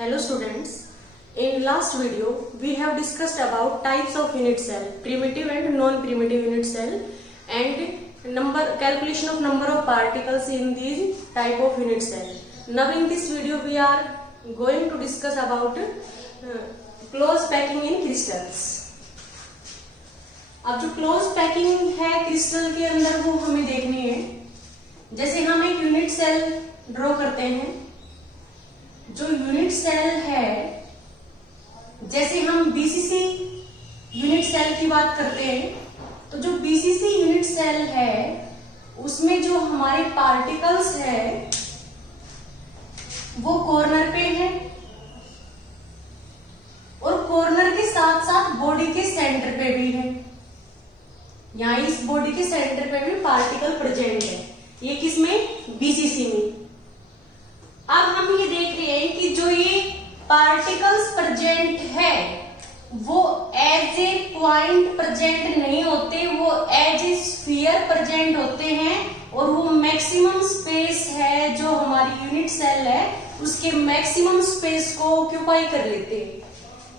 Hello students, in last video we have discussed about types of unit cell, primitive and non-primitive unit cell and calculation of number of particles in these type of unit cell. Now in this video we are going to discuss about close packing in crystals. अब जो close packing है crystal के अंदर वो हमें देखनी है। जैसे हम एक यूनिट सेल ड्रॉ करते हैं, जो यूनिट सेल है, जैसे हम बीसीसी यूनिट सेल की बात करते हैं, तो जो बीसीसी यूनिट सेल है उसमें जो हमारे पार्टिकल्स है वो कॉर्नर पे है और कॉर्नर के साथ साथ बॉडी के सेंटर पे भी है। यहाँ इस बॉडी के सेंटर पे भी पार्टिकल प्रेजेंट है, ये किसमें? बीसीसी में। अब हम ये देख रहे हैं कि जो ये पार्टिकल्स प्रेजेंट है वो एज ए पॉइंट प्रेजेंट नहीं होते, वो एज ए स्फीयर प्रेजेंट होते हैं और वो मैक्सिमम स्पेस है जो हमारी यूनिट सेल है उसके मैक्सिमम स्पेस को ऑक्यूपाई कर लेते हैं।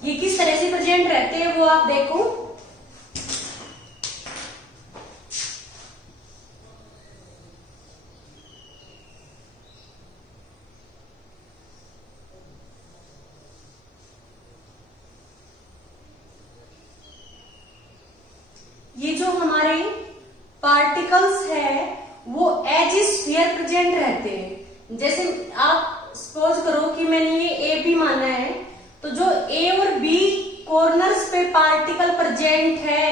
ये किस तरह से प्रेजेंट रहते हैं वो आप देखो। ये जो हमारे पार्टिकल्स है वो एज ए स्फीयर प्रेजेंट रहते हैं। जैसे आप सपोज करो कि मैंने ये ए बी माना है, तो जो ए और बी कॉर्नर्स पे पार्टिकल प्रेजेंट है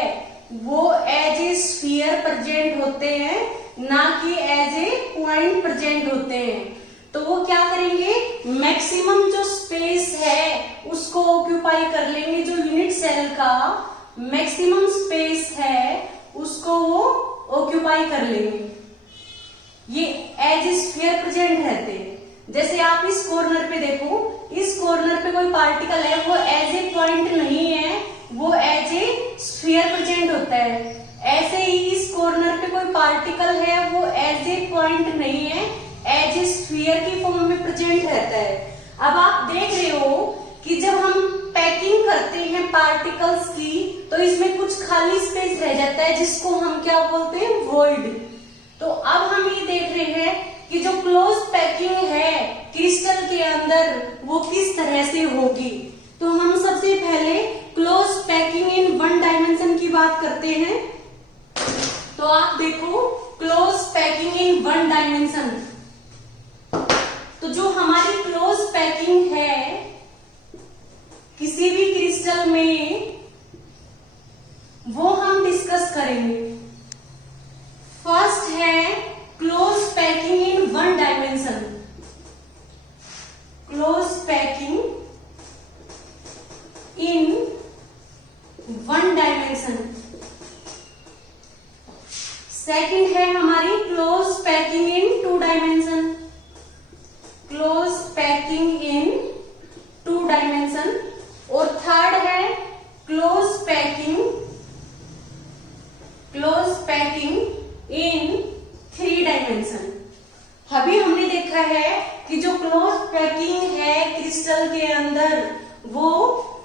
वो एज ए स्फीयर प्रेजेंट होते हैं, ना कि एज ए पॉइंट प्रेजेंट होते हैं। तो वो क्या करेंगे? मैक्सिमम जो स्पेस है उसको ऑक्यूपाई कर लेंगे। जो यूनिट सेल का मैक्सिमम स्पेस है उसको वो ऑक्यूपाई कर लेंगे। ये एज ए स्फीयर प्रेजेंट रहते हैं। जैसे आप इस कॉर्नर पे देखो, इस कॉर्नर पे कोई पार्टिकल है वो एज ए पॉइंट नहीं है, वो एज ए स्फीयर प्रेजेंट होता है। ऐसे ही इस कॉर्नर पे कोई पार्टिकल है वो एज ए पॉइंट नहीं है, एज ए स्फीयर की फॉर्म में प्रेजेंट रहता है। अब आप देख रहे हो कि जब हम पैकिंग करते हैं पार्टिकल्स की तो इसमें कुछ खाली स्पेस रह जाता है जिसको हम क्या बोलते हैं? वॉइड। तो अब हम ये देख रहे हैं कि जो क्लोज पैकिंग है क्रिस्टल के अंदर वो किस तरह से होगी। तो हम सबसे पहले close packing in one dimension की बात करते हैं। तो आप देखो close packing in one dimension, तो जो हमारी क्लोज पैकिंग है किसी भी क्रिस्टल में वो हम डिस्कस करेंगे। फर्स्ट है close packing in one dimension. Close packing in one dimension. Second है हमारी close packing in two dimension. Close packing in two dimension. और थर्ड है close packing in three dimension. अभी हमने देखा है कि जो क्लोज पैकिंग है क्रिस्टल के अंदर वो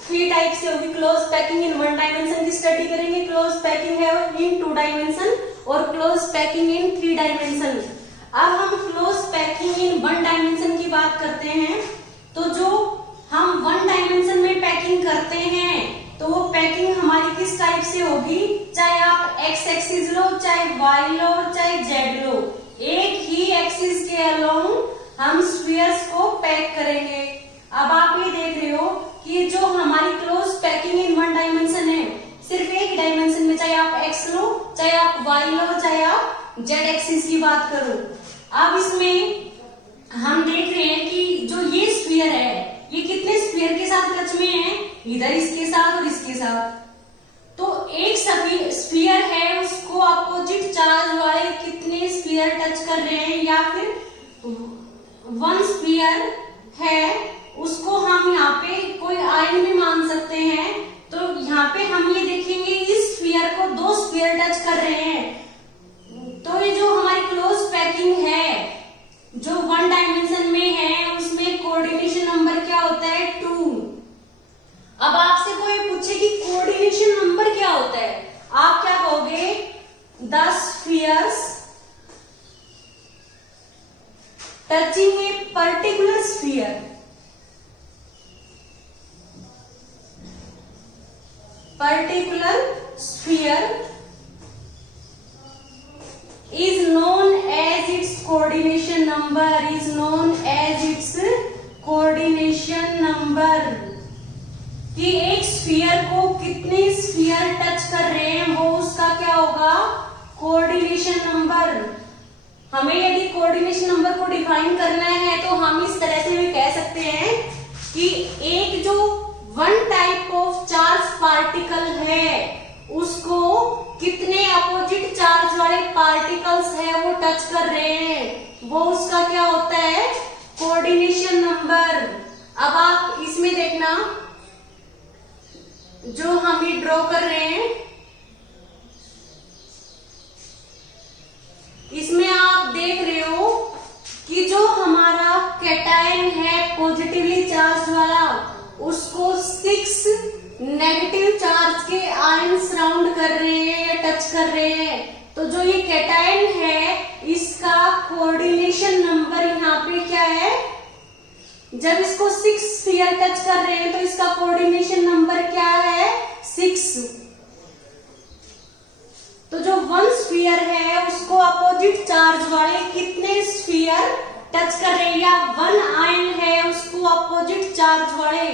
थ्री टाइप से होगी। Close packing in one dimension की स्टडी करेंगे, क्लोज पैकिंग है इन टू डायमेंशन और close packing in three dimension. अब हम close packing in one dimension की बात करते हैं। तो जो हम वन डायमेंशन में पैकिंग करते हैं तो वो पैकिंग हमारी किस टाइप से होगी? चाहे आप एक्स एक्सिस लो, चाहे वाई लो, चाहे जेड लो, एक ही एक्सिस के अलोंग हम स्फीयर्स को पैक करेंगे। अब आप ये देख रहे हो कि जो हमारी close packing in one dimension है सिर्फ एक डायमेंशन में, चाहे आप एक्स लो, चाहे आप वाई लो, चाहे आप जेड एक्सिस की बात करो। अब इसमें हम देख रहे हैं कि जो ये स्फीयर है ये कितने स्फीयर के साथ टच में है? इधर इसके साथ और इसके साथ। तो एक स्फीयर है उसको अपोजिट चार्ज वाले कितने स्फीयर टच कर रहे हैं, या फिर वन स्फीयर है उसको हम यहाँ पे कोई आयन भी मान सकते हैं। तो यहाँ पे हम ये देखेंगे इस स्फीयर को दो स्फीयर टच कर रहे हैं। तो ये जो हमारी क्लोज पैकिंग है जो वन डायमेंशन में है उसमें कोऑर्डिनेशन नंबर क्या होता है? Sphere, particular sphere is known as its coordination number, is known as its coordination number, कि एक स्फीयर को कितने स्फीयर टच कर रहे हैं वो उसका क्या होगा, कोऑर्डिनेशन नंबर। हमें यदि कोऑर्डिनेशन नंबर को डिफाइन करना है तो हम इस तरह से भी कह सकते हैं कि एक जो one type of charge particle है उसको कितने अपोजिट चार्ज वाले पार्टिकल्स है वो टच कर रहे हैं, वो उसका क्या होता है, कोऑर्डिनेशन नंबर। अब आप इसमें देखना, जो हम ये ड्रॉ कर रहे हैं इसमें आप देख रहे हो कि जो हमारा कैटायन है पॉजिटिवली चार्ज वाला, उसको 6 नेगेटिव चार्ज के आयन सराउंड कर रहे हैं या टच कर रहे हैं। तो जो ये कैटायन है इसका कोऑर्डिनेशन नंबर यहाँ पे क्या है, जब इसको 6 स्फीयर टच कर रहे हैं तो इसका कोऑर्डिनेशन नंबर क्या है, 6। तो जो वन स्फीयर है उसको अपोजिट चार्ज वाले कितने स्फीयर टच कर रहे हैं, या वन आयन है उसको अपोजिट चार्ज वाले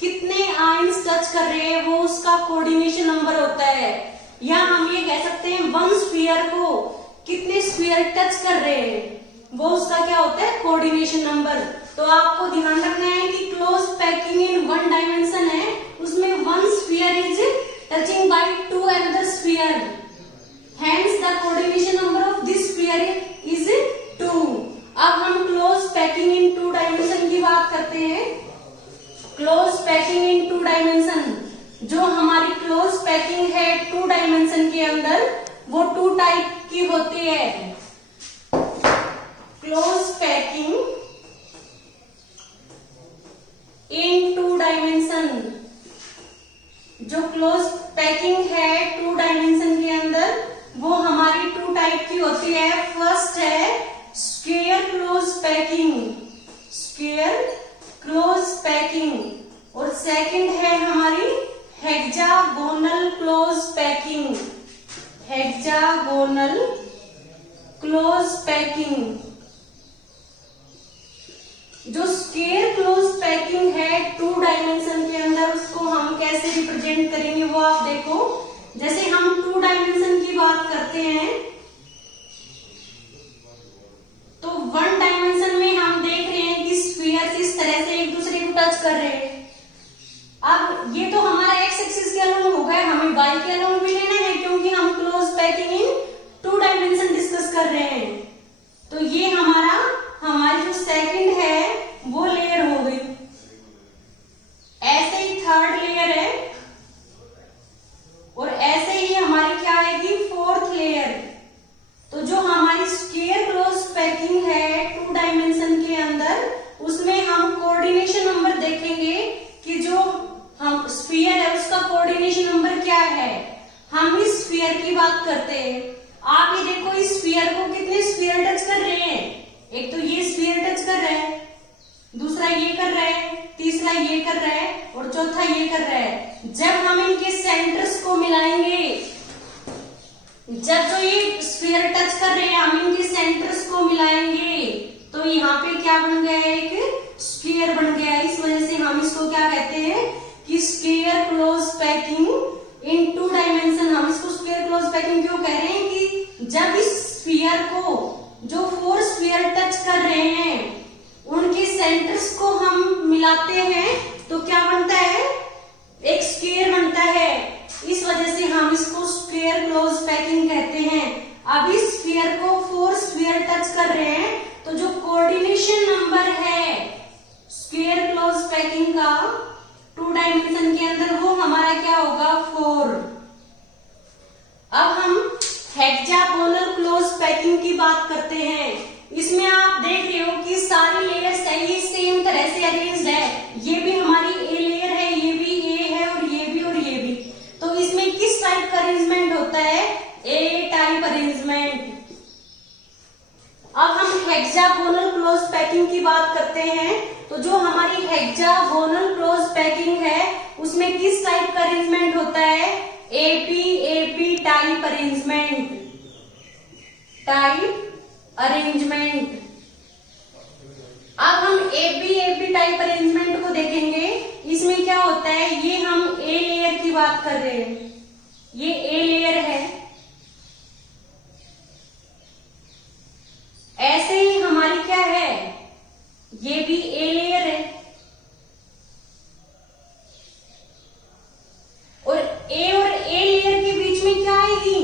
कितने आयन्स टच कर रहे हैं, वो उसका कोऑर्डिनेशन नंबर होता है। या हम ये कह सकते हैं वन स्फीयर को कितने स्फीयर टच कर रहे हैं वो उसका क्या होता है, कोऑर्डिनेशन नंबर। तो आपको ध्यान रखना है कि close packing in one dimension है, उसमें one sphere is touching by 2 another sphere, hence the coordination number of this sphere is 2। अब हम क्लोज पैकिंग इन 2 डायमेंशन की बात करते हैं। क्लोज पैकिंग इन 2 डायमेंशन, जो हमारी क्लोज पैकिंग है 2 डायमेंशन के अंदर, वो 2 टाइप की होती है। क्लोज पैकिंग इन 2 डायमेंशन, जो क्लोज पैकिंग है 2 डायमेंशन के अंदर वो हमारी 2 टाइप की होती है। फर्स्ट है square close packing, square close packing, और सेकंड है हमारी hexagonal close packing, hexagonal close packing. जो स्क्वायर क्लोज पैकिंग है 2 डायमेंशन के अंदर, उसको हम कैसे रिप्रेजेंट करेंगे वो आप देखो। जैसे हम 2 डायमेंशन की बात करते हैं तो 1 डायमेंशन में हम देख रहे हैं कि स्फीयर इस तरह से एक दूसरे को टच कर रहे हैं। अब ये तो हमारा एक्स एक्सिस के अलोंग हो गया, हमें वाई के अलोंग भी लेना है क्योंकि हम क्लोज पैकिंग इन 2 डायमेंशन डिस्कस कर रहे हैं। तो ये हमारी जो सेकंड है वो लेयर हो गई। ऐसे ही थर्ड लेयर है और ऐसे ही हमारी क्या आएगी, 4th लेयर। तो जो हमारी स्क्वायर क्लोज पैकिंग है 2 डायमेंशन के अंदर, उसमें हम कोऑर्डिनेशन नंबर देखेंगे कि जो हम स्फीयर है उसका कोऑर्डिनेशन नंबर क्या है। हम इस स्फीयर की बात करते हैं। आप ये देखो, इस स्फीयर को कितने स्फीयर टच कर रहे हैं, एक तो ये स्फीयर टच कर रहा है, दूसरा ये कर रहा है, तीसरा ये कर रहा है और चौथा ये कर रहा है। जब हम इनके सेंटर्स को मिलाएंगे, जब जो ये स्फीयर टच कर रहे हैं हम इनके सेंटर्स को मिलाएंगे तो यहाँ पे क्या बन गया, एक स्फीयर बन गया। इस वजह से हम इसको क्या कहते हैं कि स्क्वायर क्लोज पैकिंग इन 2 डायमेंशन। हम इसको स्क्वायर क्लोज पैकिंग क्यों कह रहे हैं कि जब इस स्फीयर को जो 4 स्फीयर टच कर रहे हैं उनके सेंटर्स को हम मिलाते हैं तो क्या बनता है, एक स्क्वायर बनता है। इस वजह से हम इसको स्क्वायर क्लोज पैकिंग कहते हैं। अब इस स्फीयर को 4 स्फीयर टच कर रहे हैं तो जो कोऑर्डिनेशन नंबर है स्क्वायर क्लोज पैकिंग का 2 डायमेंशन के अंदर वो हमारा क्या होगा, 4। अब हम हेक्सागोनल क्लोज पैकिंग की बात करते हैं। इसमें आप देख रहे हो कि सारी लेयर सही सेम तरह से अरेंज्ड है। ये भी हमारी ए लेयर है, ये भी ए है और ये भी और ये भी। तो इसमें किस टाइप का अरेंजमेंट होता है, ए टाइप अरेंजमेंट। अब हम हेक्सागोनल क्लोज पैकिंग पैकिंग की बात करते हैं तो जो हमारी हेक्सागोनल क्लोज पैकिंग है उसमें किस टाइप का अरेंजमेंट होता है? AP AP type arrangement, type arrangement. अब हम एपी एपी टाइप अरेंजमेंट को देखेंगे। इसमें क्या होता है, ये हम ए लेयर की बात कर रहे हैं, ये ए लेयर है। ऐसे ही हमारी क्या है, ये भी ए लेयर है और ए लेयर के बीच में क्या आएगी?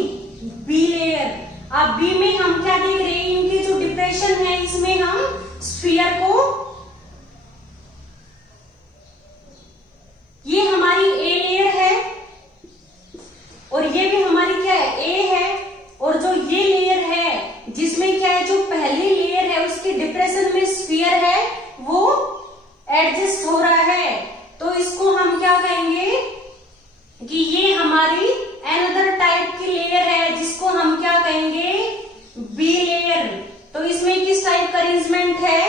Be layer. अब बी में हम क्या देख रहे हैं, इनकी जो डिप्रेशन है इसमें हम स्फीयर को, ये हमारी ए लेयर है और ये भी हमारी क्या है, ए है। और जो ये लेयर है जिसमें क्या है, जो पहली लेयर है उसकी डिप्रेशन में स्फीयर है वो एडजस्ट हो रहा है, तो इसको हम क्या कहेंगे कि ये हमारी अनदर टाइप की लेयर है जिसको हम क्या कहेंगे, बी लेयर। तो इसमें किस टाइप का अरेंजमेंट है,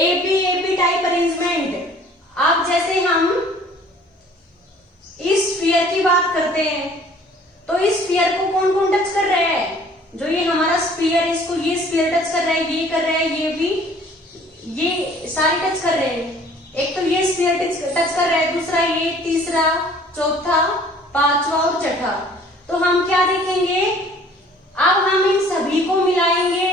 एपी एपी टाइप अरेंजमेंट। अब जैसे हम इस स्फीयर की बात करते हैं तो इस स्फीयर को कौन कौन टच कर रहा है, जो ये हमारा स्फीयर, इसको ये स्फीयर टच कर रहा है, ये कर रहा है, ये भी, ये सारे टच कर रहे हैं। एक तो ये स्फीयर टच कर रहा है, दूसरा ये, तीसरा, चौथा, पांचवा और छठा। तो हम क्या देखेंगे, अब हम इन सभी को मिलाएंगे।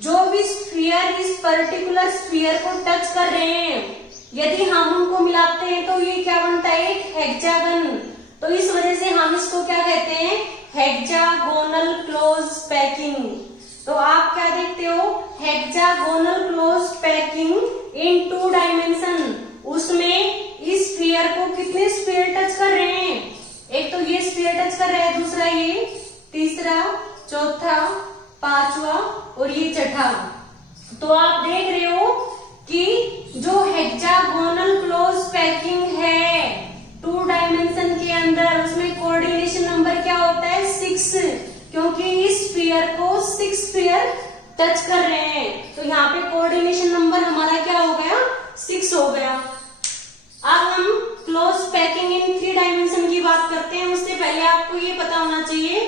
जो भी स्फीयर इस पर्टिकुलर स्फीयर को टच कर रहे हैं, यदि हम उनको मिलाते हैं तो ये क्या बनता है, एक हेक्सागन। तो इस वजह से हम इसको क्या कहते हैं, हेक्सागोनल क्लोज पैकिंग। तो आप क्या देखते हो, हेक्सागोनल क्लोज पैकिंग इन 2 डायमेंशन। उसमें इस स्फीयर को कितने स्फीयर टच कर रहे हैं, एक तो ये स्फीयर टच कर रहा है, दूसरा ये, तीसरा, चौथा, पांचवा और ये छठा। तो आप देख रहे हो कि जो हेक्सागोनल क्लोज पैकिंग है 2 डायमेंशन के अंदर, उसमें कोऑर्डिनेशन नंबर क्या होता है, 6, क्योंकि इस स्फीयर को 6 स्फीयर टच कर रहे हैं। तो यहाँ पे कोऑर्डिनेशन नंबर हमारा क्या हो गया, 6 हो गया। अब हम क्लोज पैकिंग इन 3 डायमेंशन की बात करते हैं। उससे पहले आपको ये पता होना चाहिए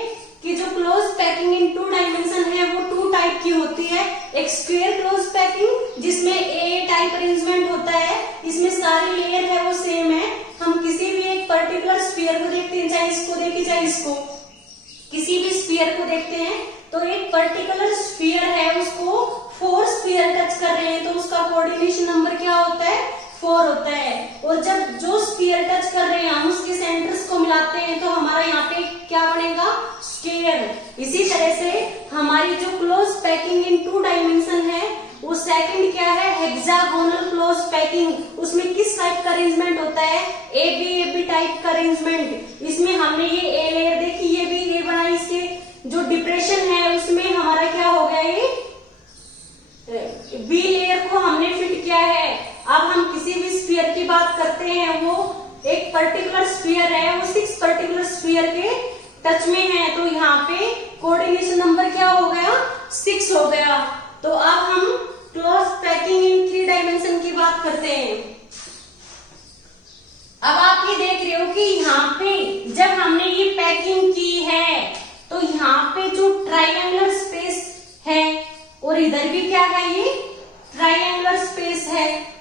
कि जो क्लोज पैकिंग इन 2 डायमेंशन है वो 2 टाइप की होती है। एक स्क्वायर क्लोज पैकिंग जिसमें ए टाइप अरेंजमेंट होता है, इसमें सारी लेयर है वो सेम है। हम किसी भी एक पर्टिकुलर स्फीयर को देखते हैं, चाहे इसको देखें चाहे इसको, किसी भी स्फीयर को देखते हैं तो एक पर्टिकुलर स्फीयर है, उसको 4 स्फीयर टच कर रहे हैं तो उसका कोऑर्डिनेशन नंबर क्या होता है, 4 होता है। और जब जो स्फीयर टच कर रहे हैं हम उसके सेंटर्स को मिलाते हैं तो हमारा यहाँ पे क्या बनेगा, स्क्वायर। इसी तरह से हमारी जो क्लोज पैकिंग इन 2 डायमेंशन है वो सेकंड क्या है, हेक्सागोनल क्लोज पैकिंग। उसमें किस टाइप का अरेंजमेंट होता है, एबी टाइप का अरेंजमेंट। इसमें हमने ये ए लेयर देखी, ये भी ए बनाई, इसके जो डिप्रेशन है उसमें हमारा क्या हो गया, ये बी लेयर को हमने फिट किया है। अब हम किसी भी स्फीयर की बात करते हैं, वो एक पर्टिकुलर स्फीयर है, वो 6 पर्टिकुलर स्फीयर के टच में है, तो यहाँ पे कोऑर्डिनेशन नंबर क्या हो गया, 6 हो गया। तो अब हम क्लोज पैकिंग इन 3 डायमेंशन की बात करते हैं। अब आप ये देख रहे हो कि यहाँ पे जब हमने ये पैकिंग की है तो यहाँ पे जो ट्राइंगुलर स्पेस है और इधर भी क्या है, ये ट्राइंगुलर स्पेस है।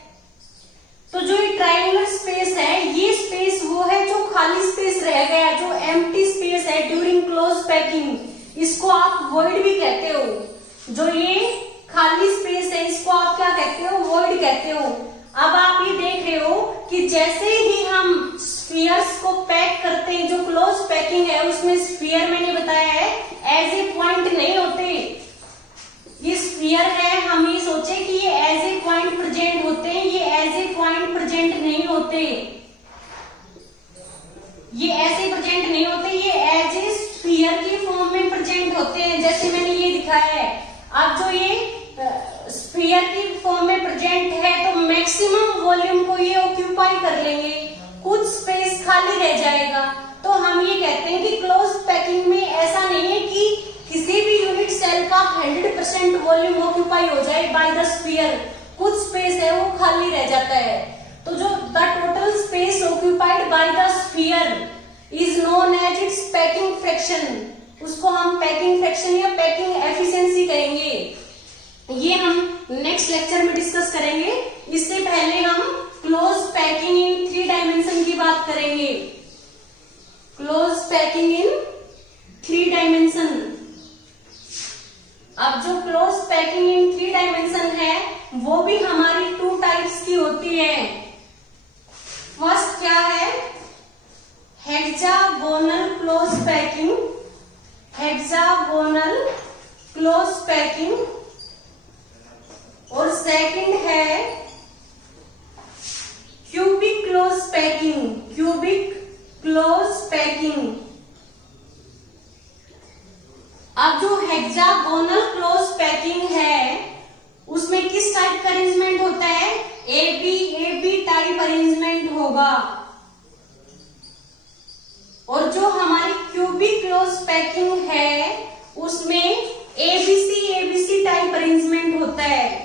तो जो ये ट्राइंगुलर स्पेस है, ये स्पेस वो है जो खाली स्पेस रह गया, जो एम्प्टी स्पेस है ड्यूरिंग क्लोज पैकिंग। इसको आप वॉइड भी कहते हो। जो ये खाली स्पेस है इसको आप क्या कहते हो, वॉइड कहते हो। अब आप ये देख रहे हो कि जैसे ही हम स्फीयर्स को पैक करते हैं, जो क्लोज पैकिंग है उसमें स्फीयर मैंने बताया है एज ए पॉइंट नहीं होते। ये स्फीयर है, हम ये सोचे कि ये एज ए पॉइंट प्रेजेंट होते हैं, ये एज ए पॉइंट प्रेजेंट नहीं होते, ये ऐसे प्रेजेंट नहीं होते, ये एज ए स्फीयर की फॉर्म में प्रेजेंट होते हैं, जैसे मैंने ये दिखाया है। अब जो ये स्फीयर की फॉर्म में प्रेजेंट है तो मैक्सिमम वॉल्यूम को ये ऑक्यूपाई कर लेंगे, कुछ स्पेस खाली रह जाएगा। तो हम ये कहते हैं कि क्लोज पैकिंग में ऐसा नहीं है कि किसी भी यूनिट सेल का का 100% वॉल्यूम ऑक्यूपाई हो जाए बाय द स्फीयर, कुछ स्पेस है वो खाली रह जाता है, तो जो the total space occupied by the sphere is known as its packing fraction, उसको हम पैकिंग फ्रैक्शन या पैकिंग एफिशिएंसी कहेंगे। ये हम नेक्स्ट लेक्चर में डिस्कस करेंगे। इससे पहले हम क्लोज पैकिंग इन 3 डायमेंशन की बात करेंगे। क्लोज पैकिंग इन 3 डायमेंशन। अब जो क्लोज पैकिंग इन 3 डायमेंशन है वो भी हमारी 2 टाइप्स की होती है। फर्स्ट क्या है, hexagonal close packing, hexagonal close packing, और सेकंड है cubic close packing, cubic close packing. अब जो हेक्सागोनल क्लोज पैकिंग है उसमें किस टाइप का अरेंजमेंट होता है, एबी टाइप अरेंजमेंट होगा, और जो हमारी क्यूबिक क्लोज पैकिंग है उसमें एबीसी टाइप अरेंजमेंट होता है।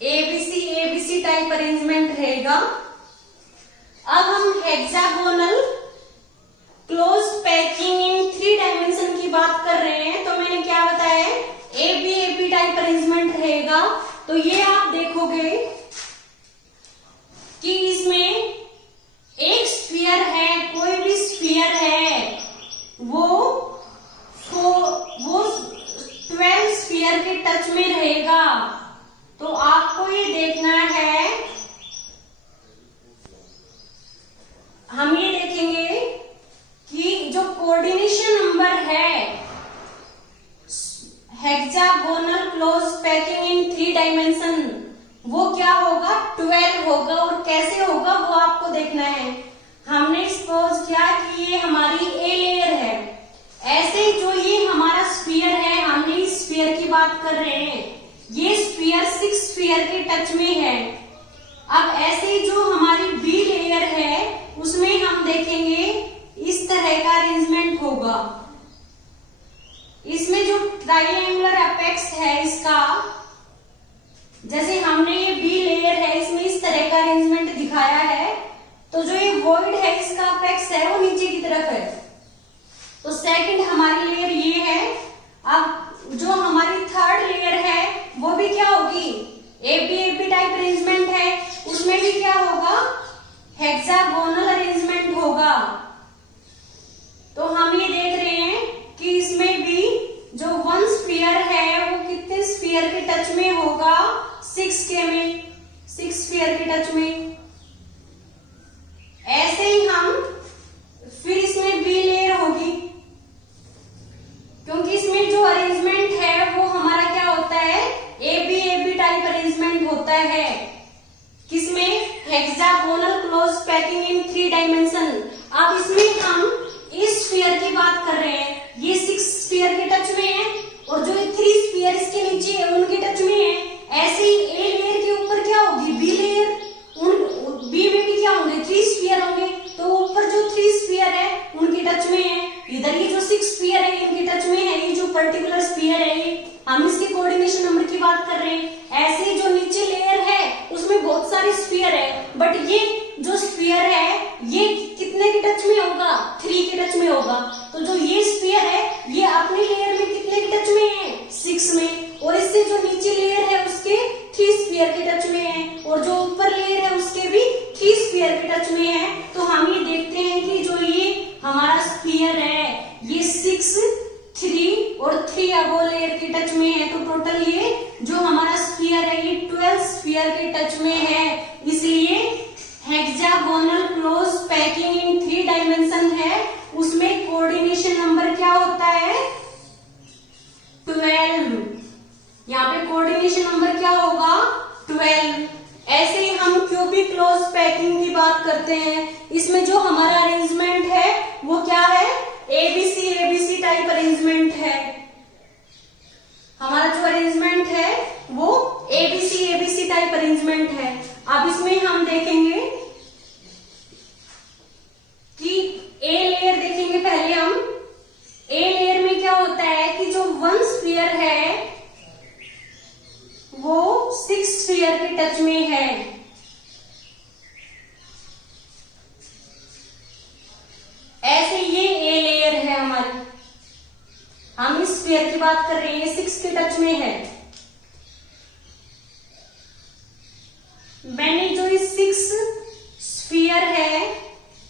एबीसी टाइप अरेंजमेंट रहेगा। अब हम हेक्सागोनल क्लोज पैकिंग इन 3 डायमेंशन की बात कर रहे हैं, तो मैंने क्या बताया, एबी टाइप अरेंजमेंट रहेगा। तो ये आप देखोगे कि इसमें एक स्फीयर है, कोई भी स्फीयर है वो 12 स्फीयर के टच में रहेगा। तो आपको ये देखना है, हम ये देखेंगे कि जो कोऑर्डिनेशन नंबर है हेक्सागोनल क्लोज पैकिंग इन 3 डायमेंशन वो क्या होगा, 12 होगा। और कैसे होगा वो आपको देखना है। हमने सपोज किया कि ये हमारी ए लेयर है, ऐसे जो ये हमारा स्फीयर है, हमने इस स्फीयर की बात कर रहे हैं, ये स्फीयर 6 स्फीयर के टच में है। अब ऐसे जो हमारी बी लेयर है उसमें हम देखेंगे इस तरह का अरेंजमेंट होगा। इसमें जो ट्राइएंगुलर एपेक्स है इसका, जैसे हमने ये बी लेयर है इसमें इस तरह का अरेंजमेंट दिखाया है, तो जो ये वॉइड है इसका एपेक्स है वो नीचे की तरफ है। तो सेकंड हमारी लेयर ये है। अब जो हमारी थर्ड लेयर है वो भी क्या होगी, एबी टाइप अरेंजमेंट है, उसमें भी क्या होगा, हेक्सागोनल अरेंजमेंट होगा। तो हम ये देख रहे हैं कि इसमें भी जो 1 स्फीयर है वो कितने स्फीयर के टच में होगा, 6 स्फीयर के टच में। ऐसे ही हम फिर इसमें बी लेयर होगी, क्योंकि इसमें जो अरेंजमेंट है वो हमारा क्या होता है, एबी टाइप अरेंजमेंट होता है। किसमें, हेक्सागोनल क्लोज पैकिंग इन 3 डायमेंशन। अब इसमें हम इस स्फीयर की बात कर रहे हैं, ये 6 स्फीयर के टच में है और जो 3 स्फीयर इसके नीचे है उनके टच में है। ऐसे ही ए लेयर के ऊपर क्या होगी, बी लेयर, बी में भी क्या होंगे, 3 स्फीयर होंगे, तो ऊपर जो 3 स्फीयर है उनके टच में है। इधर ये जो 6 स्फीयर है इनके टच में है, ये जो पर्टिकुलर स्फीयर है ये हम इसके कोऑर्डिनेशन नंबर की बात कर रहे हैं। ऐसे जो नीचे लेयर है उसमें बहुत सारे स्फीयर है, बट ये जो स्फीयर है ये कितने के टच में होगा, 3 के टच में होगा। तो जो ये स्फीयर है ये अपनी लेयर में कितने के टच में है, 6 में, और इससे जो नीचे लेयर है उसके 3 स्फीयर के टच में है, और जो ऊपर लेयर है उसके भी 3 स्फीयर के टच में है। तो हम ये देखते हैं कि जो ये हमारा स्फीयर है ये 6, 3 और 3 अबो लेयर के टच में है। तो टोटल ये जो हमारा स्फीयर है ये 12 स्फीयर के टच में है। इसलिए हेक्सागोनल क्लोज पैकिंग इन 3 डायमेंशन है, उसमें कोऑर्डिनेशन नंबर क्या होता है, 12। यहाँ पे कोऑर्डिनेशन नंबर क्या होगा, 12। ऐसे ही हम क्यूबिक क्लोज पैकिंग की बात करते हैं, इसमें जो हमारा अरेंजमेंट है वो क्या है, एबीसी टाइप अरेंजमेंट है। हमारा जो अरेंजमेंट है वो एबीसी टाइप अरेंजमेंट है। अब इसमें हम देखेंगे कि ए लेयर देखेंगे स्फीयर है वो 6 स्फीयर के टच में है। ऐसे ये ए लेयर है हमारी, हम इस स्फीयर की बात कर रहे हैं, 6 के टच में है। मैंने जो इस 6 स्फीयर है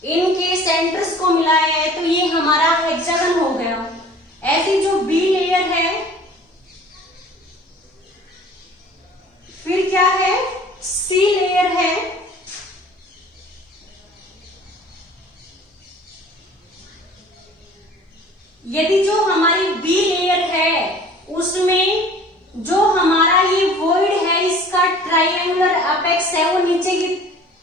इनके सेंटर्स को मिलाया है तो ये हमारा हेक्सागन हो गया। ऐसी जो बी लेयर है, फिर क्या है, सी लेयर है, यदि जो हमारी बी लेयर है उसमें जो हमारा ये वॉइड है इसका ट्राइएंगुलर अपेक्स है वो नीचे की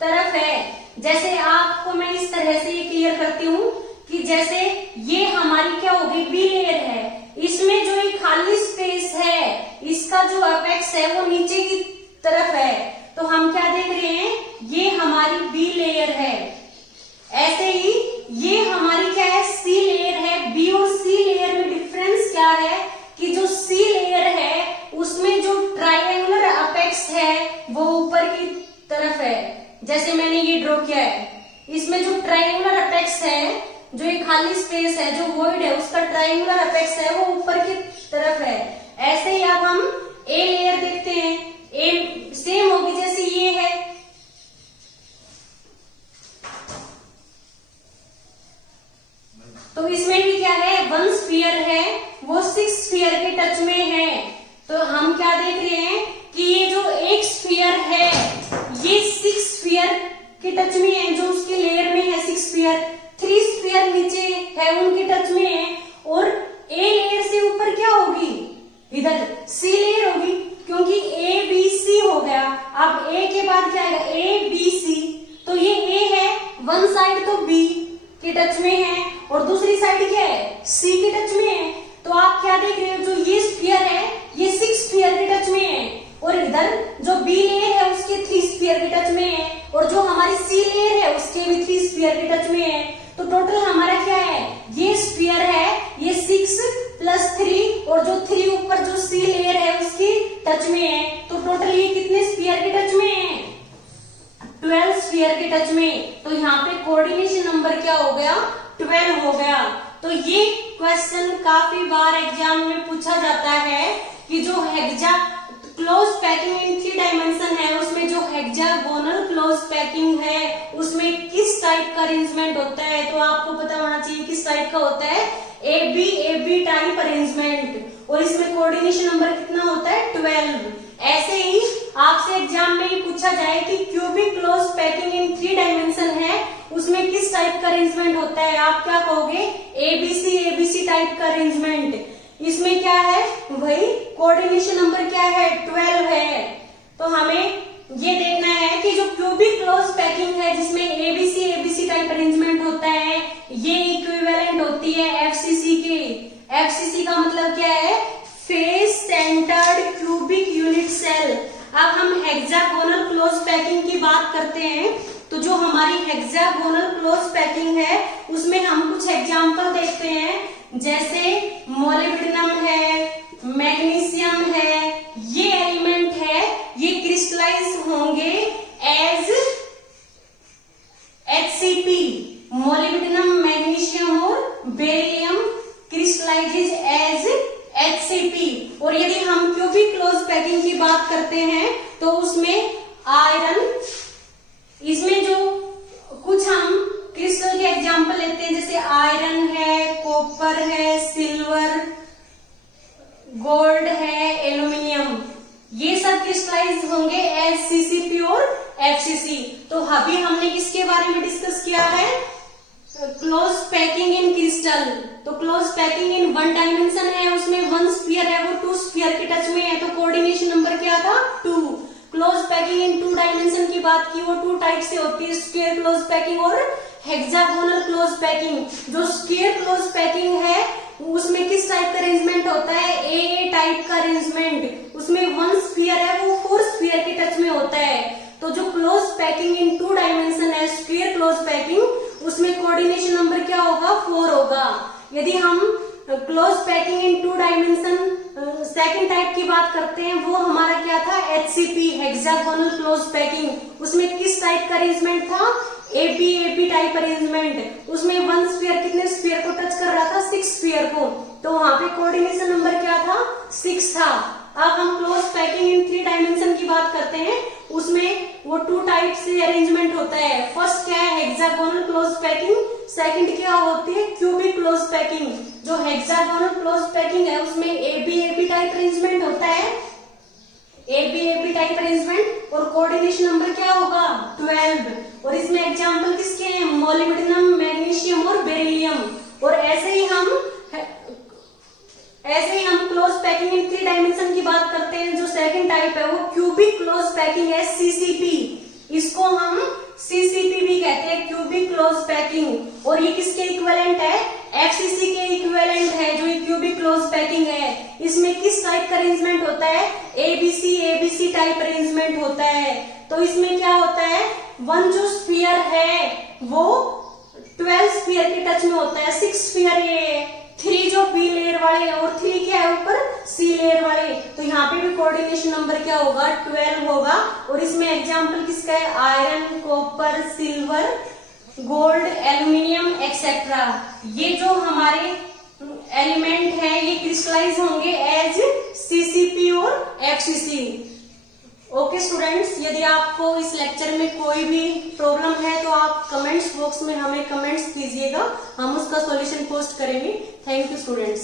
तरफ है। जैसे आपको मैं इस तरह से ये क्लियर करती हूँ कि जैसे ये हमारी क्या होगी, बी लेयर है, इसमें जो ये खाली स्पेस है इसका जो अपेक्स है वो नीचे की तरफ है, तो हम क्या देख रहे हैं, ये हमारी बी लेयर है। ऐसे ही ये हमारी क्या है, सी लेयर है। बी और सी लेयर में डिफरेंस क्या है कि जो सी लेयर है उसमें जो ट्राइएंगुलर अपेक्स है वो ऊपर की तरफ है। जैसे मैंने ये ड्रॉ किया है, इसमें जो ट्राइएंगुलर अपेक्स है, जो ये खाली स्पेस है, जो वॉइड है, उसका ट्राइएंगुलर अपेक्स है वो ऊपर की तरफ है। ऐसे ही अब हम ए लेयर देखते हैं, ए सेम होगी जैसे ये है, तो इसमें भी क्या है, 1 स्फीयर है वो 6 स्फीयर के टच में है। तो हम क्या देख रहे हैं कि ये जो एक स्फीयर है ये 6 स्फीयर के टच में है, जो उसके लेयर में है 6 स्फीयर, 3 स्फीयर नीचे है उनके टच में है, और ए लेयर से ऊपर क्या होगी, इधर सी लेयर होगी, क्योंकि ए बी सी हो गया। अब ए के बाद क्या आएगा, ए बी सी, तो ये ए है, वन साइड तो बी के टच में है और दूसरी साइड क्या है, सी के टच में है। तो आप क्या देख रहे हो, जो ये स्फीयर है ये 6 स्फीयर के टच में है, और इधर जो बी लेयर है उसके 3 स्फीयर के टच में है, और जो हमारी सी लेयर है उसके भी 3 स्फीयर के टच में है। तो टोटल हमारा क्या है, ये स्फीयर है ये 6 + 3, और जो 3 ऊपर जो सी लेयर है उसकी टच में है, तो टोटल ये कितने स्फीयर के टच में है, 12 स्फीयर के टच में। तो यहाँ पे कोऑर्डिनेशन नंबर क्या हो गया, 12 हो गया। तो ये क्वेश्चन काफी बार एग्जाम में पूछा जाता है कि जो हेक्सा क्लोज पैकिंग इन 3 डायमेंशन है उसमें जो हेक्सागोनल क्लोज पैकिंग है उसमें किस टाइप का अरेंजमेंट होता है। तो आपको पता होना चाहिए किस टाइप का होता है, ए बी टाइप अरेंजमेंट, और इसमें कोऑर्डिनेशन नंबर कितना होता है, 12। ऐसे ही आपसे एग्जाम में ये पूछा जाए कि क्यूबिक क्लोज पैकिंग इन 3 डायमेंशन है उसमें किस टाइप का अरेंजमेंट होता है, आप क्या कहोगे, एबीसी टाइप का अरेंजमेंट। इसमें क्या है, वही कोऑर्डिनेशन नंबर क्या है, 12 है। तो हमें ये देखना है कि जो क्यूबिक क्लोज पैकिंग है जिसमें एबीसी टाइप अरेंजमेंट होता है ये इक्विवेलेंट होती है एफसीसी के। एफसीसी का मतलब क्या है, face centred cubic unit cell. अब हम हेक्सागोनल क्लोज पैकिंग की बात करते हैं, तो जो हमारी हेक्सागोनल क्लोज पैकिंग है उसमें हम कुछ एग्जांपल देखते हैं, जैसे मोलिब्डेनम है, मैग्नीशियम है, ये एलिमेंट है ये क्रिस्टलाइज होंगे एज HCP। मोलिब्डेनम, मैग्नीशियम और बेरिलियम क्रिस्टलाइजेज एज HCP। और यदि हम क्यूबिक क्लोज पैकिंग की बात करते हैं तो उसमें आयरन, इसमें जो कुछ हम क्रिस्टल के एग्जांपल लेते हैं जैसे आयरन है, कॉपर है, सिल्वर, गोल्ड है, एल्यूमिनियम, ये सब क्रिस्टलाइज होंगे एज CCP और FCC। तो अभी हमने किसके बारे में डिस्कस किया है, क्लोज पैकिंग इन क्रिस्टल। तो क्लोज पैकिंग इन 1 डायमेंशन है, उसमें 1 स्फीयर है वो 2 स्फीयर के टच में है, तो कोऑर्डिनेशन नंबर क्या था, 2। क्लोज पैकिंग इन 2 डायमेंशन की बात की, वो 2 टाइप से होती है, स्क्वायर क्लोज पैकिंग और हेक्सागोनल क्लोज पैकिंग। जो स्क्वायर क्लोज पैकिंग है उसमें किस टाइप का अरेंजमेंट होता है, ए टाइप का अरेंजमेंट, उसमें 1 स्फीयर है वो 4 स्फीयर के टच में होता है। तो जो क्लोज पैकिंग इन 2 डायमेंशन है स्क्वायर क्लोज पैकिंग, उसमें कोऑर्डिनेशन नंबर क्या होगा, 4 होगा। यदि हम क्लोज पैकिंग इन 2 डायमेंशन सेकंड टाइप की बात करते हैं, वो हमारा क्या था, HCP हेक्सागोनल क्लोज पैकिंग। उसमें किस टाइप का अरेंजमेंट था, AP टाइप अरेंजमेंट। उसमें वन स्फीयर कितने स्फीयर को टच कर रहा था, 6 स्फीयर को, तो वहां पे कोऑर्डिनेशन नंबर क्या था, 6 था। अब हम क्लोज पैकिंग इन 3 डायमेंशन की बात करते हैं, उसमें वो 2 टाइप से अरेंजमेंट होता है। फर्स्ट क्या है, हेक्सागोनल क्लोज पैकिंग, सेकंड क्या होती है, क्यूबिक क्लोज पैकिंग। जो हेक्सागोनल क्लोज पैकिंग है उसमें AB टाइप अरेंजमेंट होता है, AB टाइप अरेंजमेंट, और कोऑर्डिनेशन नंबर क्या होगा, 12। और इसमें एग्जांपल किसके हैं, मोलिब्डेनम, मैग्नीशियम और बेरिलियम। और ऐसे ही हम क्लोज पैकिंग इन 3 डायमेंशन की बात करते हैं। जो सेकंड टाइप है वो क्यूबिक क्लोज पैकिंग है, CCP। इसको हम CCP भी कहते हैं, क्यूबिक क्लोज पैकिंग। और ये किसके इक्विवेलेंट है, FCC के इक्विवेलेंट है जो ये क्यूबिक क्लोज पैकिंग है। इसमें किस टाइप का अरेंजमेंट होता है, ABC टाइप अरेंजमेंट होता है। तो इसमें क्या होता है, वन जो स्फीयर है वो 12 स्फीयर के टच में होता है, 6 स्फीयर ये, 3 जो B लेयर वाले और 3 क्या है ऊपर C लेयर वाले। तो यहाँ पे भी कोऑर्डिनेशन नंबर क्या होगा, 12 होगा। और इसमें एग्जांपल किसका है, iron, copper, silver, gold, aluminium etcetera. ये जो हमारे एलिमेंट है ये क्रिस्टलाइज होंगे एज CCP और FCC। ओके स्टूडेंट्स, यदि आपको इस लेक्चर में कोई भी प्रॉब्लम है तो आप कमेंट्स बॉक्स में हमें कमेंट्स कीजिएगा, हम उसका सॉल्यूशन पोस्ट करेंगे। Thank you students.